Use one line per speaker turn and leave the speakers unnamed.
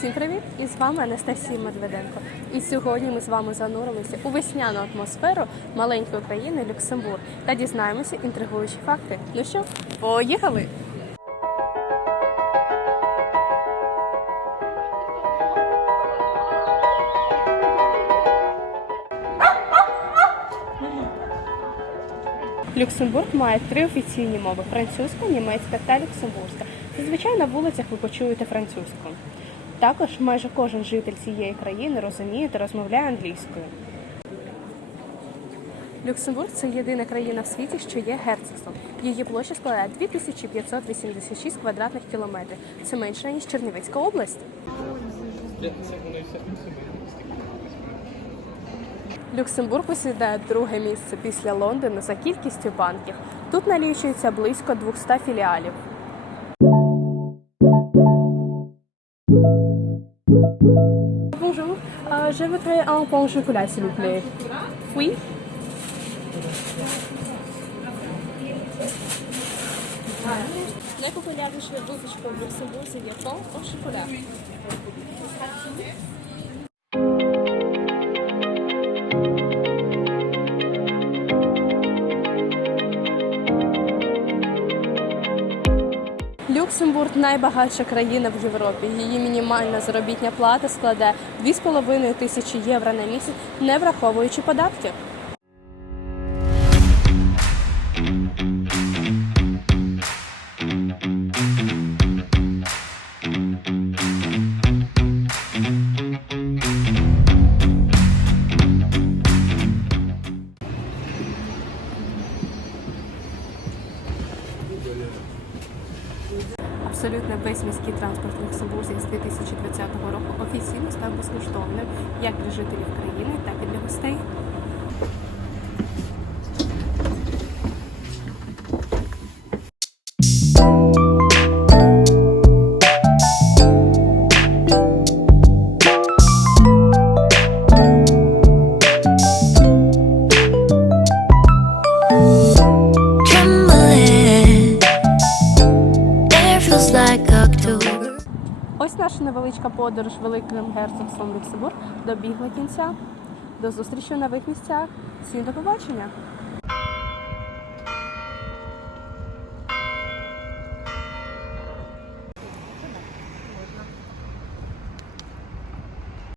Всім привіт! І з вами Анастасія Медведенко. І сьогодні ми з вами зануримося у весняну атмосферу маленької країни Люксембург та дізнаємося інтригуючі факти. Ну що, поїхали! Люксембург має три офіційні мови: французька, німецька та люксембурзька. Зазвичай на вулицях ви почуєте французьку. Також майже кожен житель цієї країни розуміє та розмовляє англійською. Люксембург це єдина країна в світі, що є герцогством. Її площа складає 2586 квадратних кілометрів. Це менше ніж Чернівецька область. Люксембург посідає друге місце після Лондона за кількістю банків. Тут налічується близько 200 філіалів. je voudrais un pain au chocolat, s'il vous plaît. Oui. La populaire de Schwerbourg, Luxembourg, c'est le pain au chocolat. Oui. Люксембург найбагатша країна в Європі. Її мінімальна заробітня плата складає 2,5 тисячі євро на місяць, не враховуючи податки. Абсолютно весь міський транспорт Люксембурзі з 2020 року офіційно став безкоштовним як для жителів країни, так і для гостей. Ось наша невеличка подорож великим герцогством Люксембург добігла кінця. До зустрічі в нових місцях. Всім до побачення!